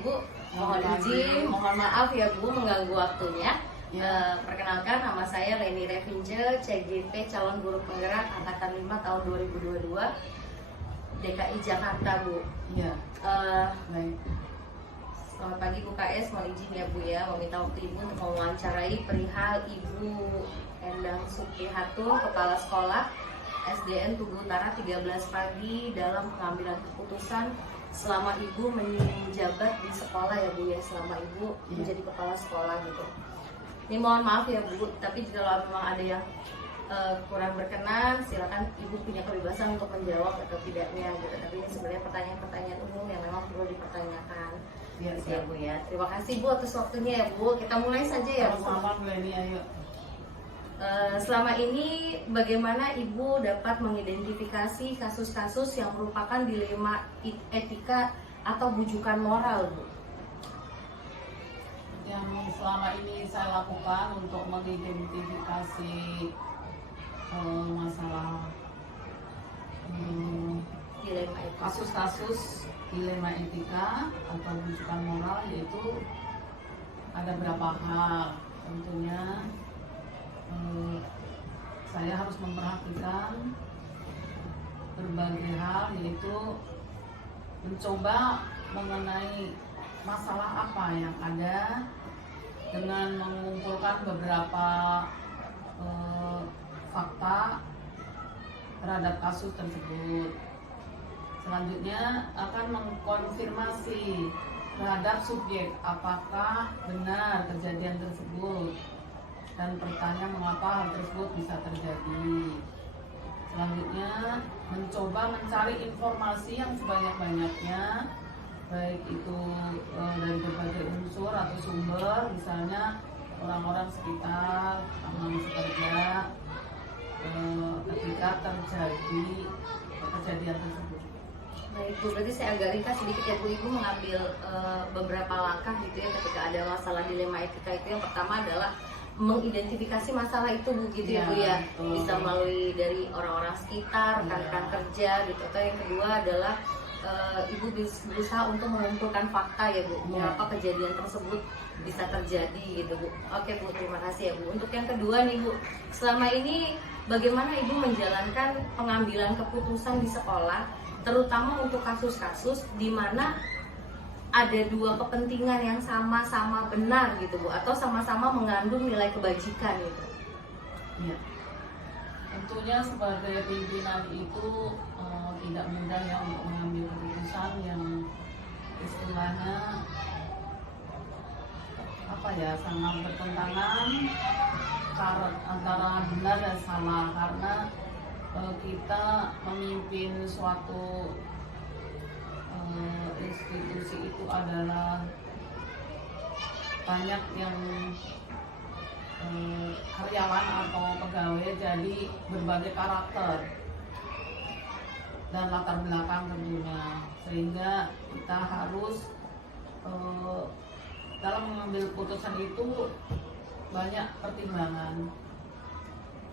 Ibu, mohon izin, mohon maaf ya Bu mengganggu waktunya. Perkenalkan, nama saya Leni Revinje, CGP calon guru penggerak angkatan 5 tahun 2022 DKI Jakarta Bu. Iya. Baik. Selamat pagi Bu KS, mohon izin ya Bu ya, meminta waktu Ibu untuk mewawancarai perihal Ibu Endang Suprihatun, Kepala Sekolah SDN Tugu Utara 13 pagi dalam pengambilan keputusan selama Ibu menjabat di sekolah ya Bu ya, selama Ibu menjadi kepala sekolah gitu. Ini mohon maaf ya Bu, tapi jika memang ada yang kurang berkenan, silakan Ibu punya kebebasan untuk menjawab atau tidaknya gitu. Tapi ini sebenarnya pertanyaan-pertanyaan umum yang memang perlu dipertanyakan. Ya Bu ya. Terima kasih Bu atas waktunya ya Bu. Kita mulai saja ya Bu. Sama-sama Leni, ayo. Selama ini bagaimana Ibu dapat mengidentifikasi kasus-kasus yang merupakan dilema etika atau bujukan moral Bu? Yang selama ini saya lakukan untuk mengidentifikasi masalah Dilema etika. kasus-kasus dilema etika atau bujukan moral, yaitu ada beberapa hal. Tentunya saya harus memperhatikan berbagai hal, yaitu mencoba mengenai masalah apa yang ada dengan mengumpulkan beberapa fakta terhadap kasus tersebut. Selanjutnya akan mengkonfirmasi terhadap subjek apakah benar kejadian tersebut dan bertanya mengapa hal tersebut bisa terjadi. Selanjutnya mencoba mencari informasi yang sebanyak-banyaknya, baik itu dari berbagai unsur atau sumber, misalnya orang-orang sekitar, teman sekerja, ketika terjadi kejadian tersebut. Baik Bu, berarti saya agak ringkas sedikit ya Bu. Ibu mengambil beberapa langkah gitu ya ketika ada masalah dilema etika itu. Yang pertama adalah mengidentifikasi masalah itu Bu gitu ya Bu ya. Bisa melalui dari orang-orang sekitar, rekan-rekan kerja gitu. Atau yang kedua adalah Ibu berusaha untuk mengumpulkan fakta ya Bu, mengapa kejadian tersebut bisa terjadi gitu Bu. Oke Bu, terima kasih ya Bu. Untuk yang kedua nih Bu, selama ini bagaimana Ibu menjalankan pengambilan keputusan di sekolah, terutama untuk kasus-kasus di mana ada dua kepentingan yang sama-sama benar gitu Bu, atau sama-sama mengandung nilai kebajikan gitu? Iya. Tentunya sebagai pimpinan itu tidak mudah ya untuk mengambil keputusan yang istilahnya sangat bertentangan antara benar dan salah, karena kita memimpin suatu institusi itu adalah banyak yang karyawan atau pegawai, jadi berbagai karakter dan latar belakang tentunya, sehingga kita harus dalam mengambil keputusan itu banyak pertimbangan,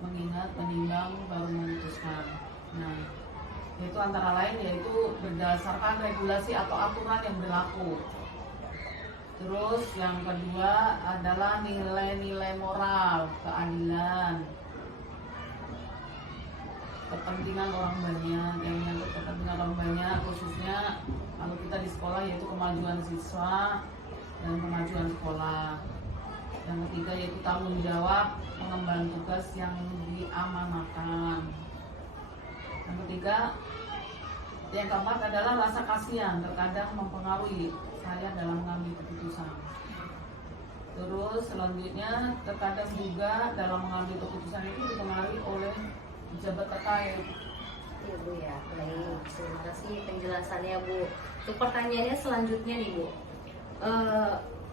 mengingat, menimbang, baru memutuskan. Nah, itu antara lain yaitu berdasarkan regulasi atau aturan yang berlaku. Terus yang kedua adalah nilai-nilai moral, keadilan, kepentingan orang banyak, yang menyangkut kepentingan orang banyak, khususnya kalau kita di sekolah, yaitu kemajuan siswa dan kemajuan sekolah. Yang ketiga yaitu tanggung jawab pengemban tugas yang diamanahkan. Yang keempat adalah rasa kasihan, terkadang mempengaruhi saya dalam mengambil keputusan. Terus selanjutnya terkadang juga dalam mengambil keputusan itu dipengaruhi oleh pejabat terkait. Iya Bu ya, baik. Terima kasih penjelasannya Bu. Untuk pertanyaannya selanjutnya nih Bu,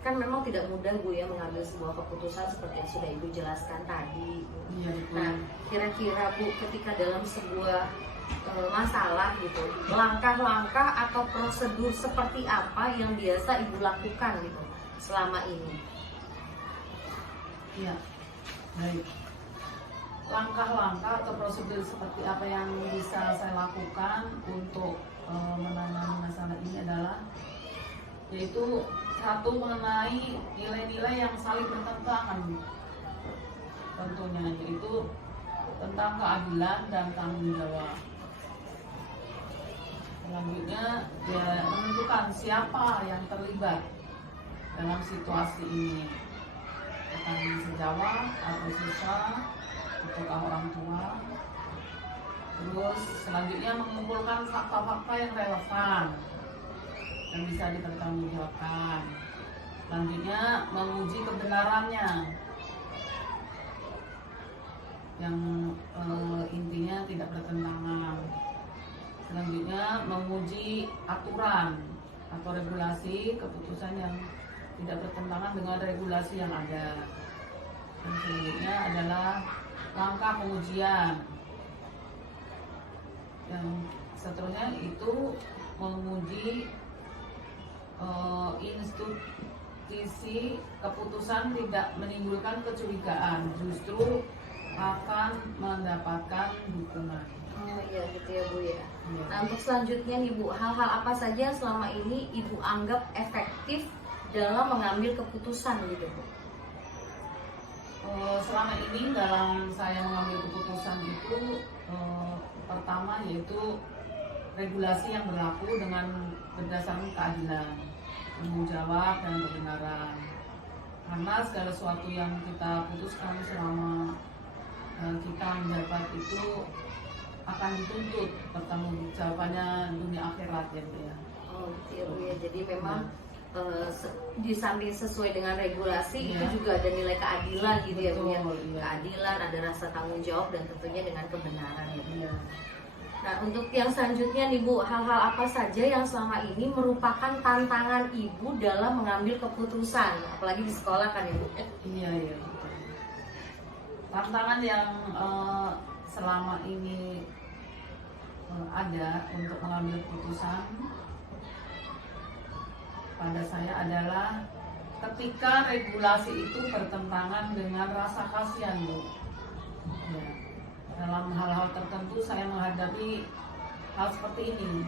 kan memang tidak mudah Bu ya mengambil sebuah keputusan seperti yang sudah Ibu jelaskan tadi. Iya, nah, kira-kira Bu, ketika dalam sebuah masalah gitu, langkah-langkah atau prosedur seperti apa yang biasa Ibu lakukan gitu selama ini? Iya, baik. Langkah-langkah atau prosedur seperti apa yang bisa saya lakukan untuk menangani masalah ini adalah yaitu satu mengenai nilai-nilai yang saling bertentangan tentunya, yaitu tentang keadilan dan tanggung jawab. Selanjutnya ya menentukan siapa yang terlibat dalam situasi ini, petani sejawat atau siswa ataukah orang tua. Terus selanjutnya mengumpulkan fakta-fakta yang relevan dan bisa dipertanggungjawabkan. Selanjutnya menguji kebenarannya, yang intinya tidak bertentangan. Selanjutnya menguji aturan atau regulasi keputusan yang tidak bertentangan dengan regulasi yang ada. Dan selanjutnya adalah langkah pengujian. Yang seterusnya itu menguji institusi keputusan tidak menimbulkan kecurigaan, justru akan mendapatkan dukungan. Oh iya gitu ya Bu ya. Ya. Nah untuk selanjutnya nih Bu, hal-hal apa saja yang selama ini Ibu anggap efektif dalam mengambil keputusan gitu Bu? Selama ini dalam saya mengambil keputusan itu pertama yaitu regulasi yang berlaku dengan berdasarkan keadilan, tanggung jawab dan kebenaran. Karena segala sesuatu yang kita putuskan selama kita menjabat itu akan dituntut pertanggungjawabannya dunia akhirat ya Bu ya. Oh gitu ya Bu ya. Jadi memang di samping sesuai dengan regulasi itu juga ada nilai keadilan gitu ya Bu ya. Iya. Keadilan, ada rasa tanggung jawab dan tentunya dengan kebenaran ya Bu. Iya. Nah untuk yang selanjutnya nih Bu, hal-hal apa saja yang selama ini merupakan tantangan Ibu dalam mengambil keputusan, apalagi di sekolah kan Ibu? Iya iya. Tantangan yang selama ini ada untuk mengambil keputusan pada saya adalah ketika regulasi itu bertentangan dengan rasa kasihan Bu. Ya. Dalam hal-hal tertentu saya menghadapi hal seperti ini.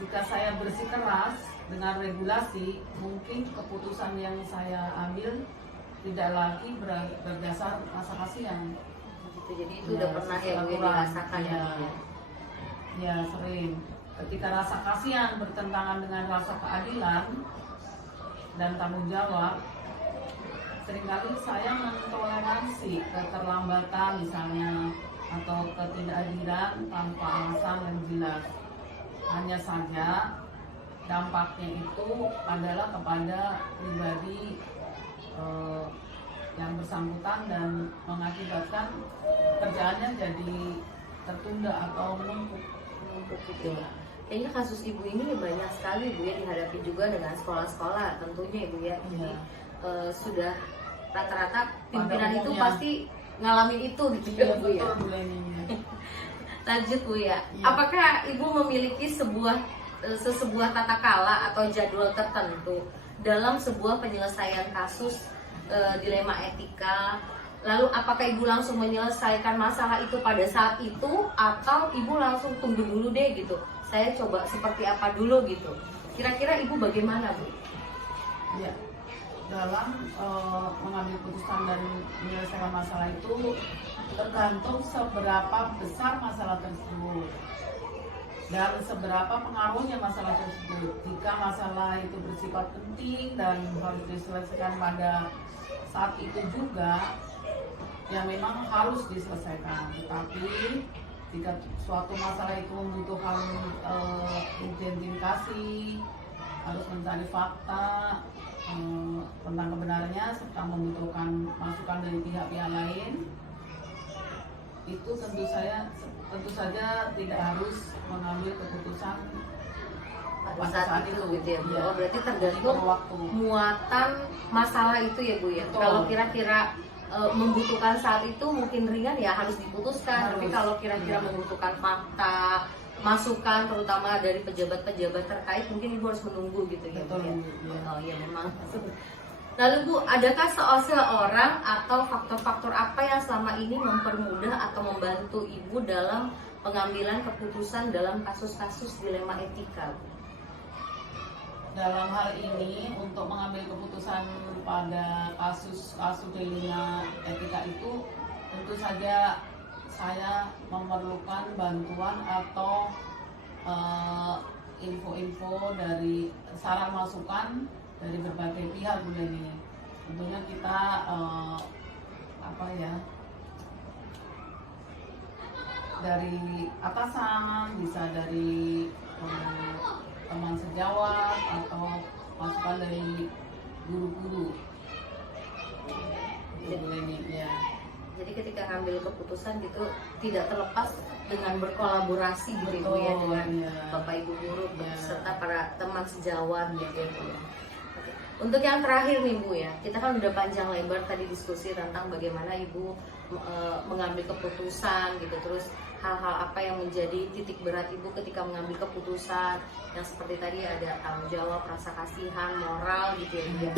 Jika saya bersikeras dengan regulasi, mungkin keputusan yang saya ambil tidak lagi berdasar rasa kasihan. Gitu, jadi itu udah pernah ya Bu dirasakan ya. Ya sering. Ketika rasa kasihan bertentangan dengan rasa keadilan dan tanggung jawab, seringkali saya mentoleransi keterlambatan misalnya atau ketidakadilan tanpa alasan yang jelas. Hanya saja dampaknya itu adalah kepada pribadi yang bersangkutan dan mengakibatkan kerjaannya jadi tertunda atau menumpuk gitu. Kayaknya kasus Ibu ini banyak sekali Bu ya dihadapi juga dengan sekolah-sekolah tentunya Ibu ya. Jadi sudah rata-rata pimpinan itu pasti ngalamin itu gitu ya Bu ya. Lanjut Bu ya. Apakah Ibu memiliki sebuah tata kala atau jadwal tertentu dalam sebuah penyelesaian kasus dilema etika? Lalu apakah Ibu langsung menyelesaikan masalah itu pada saat itu atau Ibu langsung tunggu dulu deh gitu? Saya coba seperti apa dulu gitu. Kira-kira Ibu bagaimana Bu? Ya. Dalam mengambil keputusan dan menyelesaikan masalah itu tergantung seberapa besar masalah tersebut dan seberapa pengaruhnya masalah tersebut. Jika masalah itu bersifat penting dan harus diselesaikan pada saat itu juga, ya memang harus diselesaikan. Tetapi jika suatu masalah itu membutuhkan identifikasi, harus mencari fakta tentang kebenarannya serta membutuhkan masukan dari pihak-pihak lain, itu tentu saja tidak harus mengambil keputusan pada saat itu gitu ya Bu. Ya. Oh, berarti tergantung waktu muatan masalah itu ya Bu ya. Betul. Kalau kira-kira membutuhkan saat itu mungkin ringan ya harus diputuskan. Tapi kalau kira-kira membutuhkan fakta, masukan terutama dari pejabat-pejabat terkait, mungkin Ibu harus menunggu gitu ya Bu ya. Oh iya memang. Lalu Bu, adakah seseorang atau faktor-faktor apa yang selama ini mempermudah atau membantu Ibu dalam pengambilan keputusan dalam kasus-kasus dilema etika Bu? dalam hal ini untuk mengambil keputusan pada kasus delima etika itu tentu saja saya memerlukan bantuan atau info-info dari saran masukan dari berbagai pihak Bu Leni. Tentunya kita dari atasan, bisa dari teman sejawat atau masukan dari guru-guru. Bu Leni ya. Jadi ketika ngambil keputusan gitu tidak terlepas dengan berkolaborasi gitu Ibu ya dengan Bapak Ibu guru serta para teman sejawat gitu ya Bu ya. Oke. Untuk yang terakhir nih Bu ya, kita kan udah panjang lebar tadi diskusi tentang bagaimana Ibu mengambil keputusan gitu, terus hal-hal apa yang menjadi titik berat Ibu ketika mengambil keputusan yang seperti tadi ada tanggung jawab, rasa kasihan, moral gitu ya Bu ya.